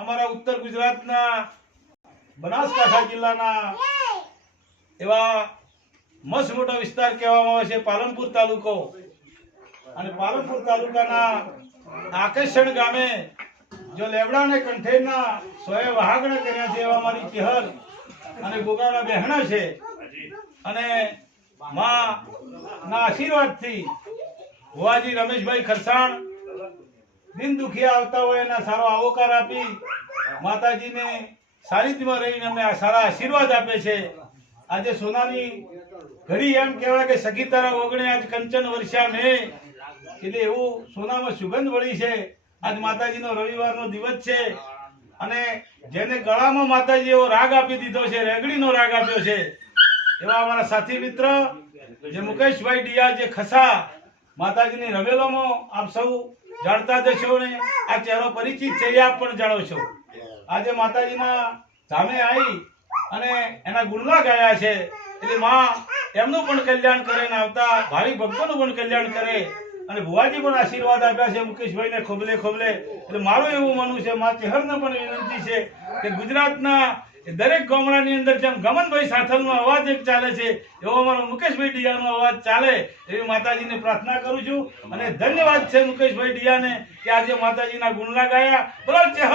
અમારા ઉત્તર ગુજરાતના બનાસકાંઠા જિલ્લાના એવા મસ્ત મોટો વિસ્તાર કહેવામાં આવે છે, પાલનપુર તાલુકો. અને પાલનપુર તાલુકાના આકેશણ ગામે જો લેવડા અને કંઠેરના સોએ વહાગણા કર્યા છે એવા મારી ચેહર અને ગોગાના બહેણા છે. અને માં ના આશીર્વાદથી ભુવાજી રમેશભાઈ ખરસાણ દિન દુખિયા આવતા હોય એના સારો આવકાર આપી માતાજીને સાનિધ્યમાં રહીને અમને આ સારા આશીર્વાદ આપે છે. આજે સોનાની ઘડી એમ કહેવાય કે સખી તારા ઓગણે આજ કંચન વર્ષા મે. એટલે એવું સોનામાં સુગંધ વળી છે. આજ માતાજીનો રવિવારનો દિવસ છે. અને જેને ગળામાં માતાજી એવો રાગ આપી દીધો છે રેગડીનો રાગ આપ્યો છે. એવા અમારા સાથી મિત્ર, જે મુકેશભાઈ ડિયા, જે ખસા માતાજીની રમેલોમાં આપ સૌ જાણતા જ છો ને, આ ચહેરો પરિચિત છે આપ પણ જાણો છો. આજે માતાજીના સામે આવી અને એના ગુણમાં ગાયા છે. એટલે માં એમનું પણ કલ્યાણ કરે ને આવતા ભાવિ ભક્તોનું પણ કલ્યાણ કરે. અને ભુવાજી પણ આશીર્વાદ આપ્યા છે મુકેશભાઈને ખોબલે ખોબલે. એટલે મારું એવું માનવું છે, મા ચેહરને પણ વિનંતી છે કે ગુજરાતના દરેક ગામડાની અંદર જેમ ગમનભાઈ સાથલનો અવાજ એક ચાલે છે, એવો અમારો મુકેશભાઈ ડિયાનો અવાજ ચાલે, એવી માતાજીને પ્રાર્થના કરું છું. અને ધન્યવાદ છે મુકેશભાઈ ડિયાને કે આજે માતાજીના ગુણલા ગાયા બોલો જય.